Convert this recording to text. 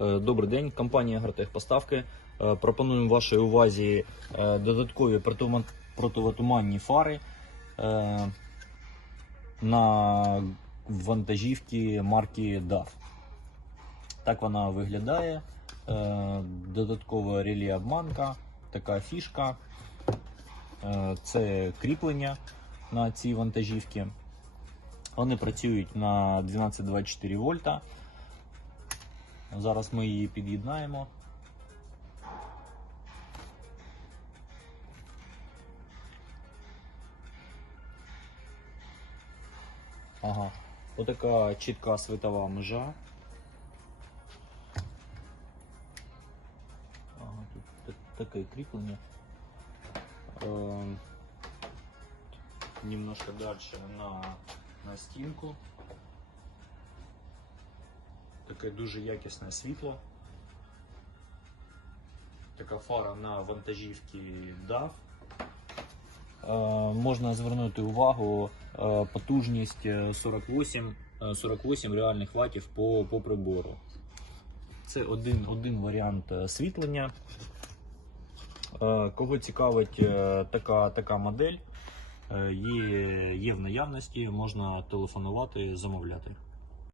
Е, Добрий день, компанія Агротехпоставки. Е, Пропонуємо вашій увазі е, додаткові противотуман- противотуманні фари на вантажівки марки DAF. Так вона виглядає. Додаткова реле обманка, така фішка. Це кріплення на цій вантажівці. Вони працюють на 12-24 вольта. Зараз ми її під'єднаємо. Ага, отака чітка світова межа. Ага, тут таке кріплення. Ем, немножко дальше на, на стінку. Таке дуже якісне світло. Така фара на вантажівці DAF. Е, можна звернути увагу е, потужність е, 48, е, 48 реальних ватів по, по прибору. Це один, один варіант світлення. Кого цікавить така, така модель, є, є в наявності, можна телефонувати, замовляти.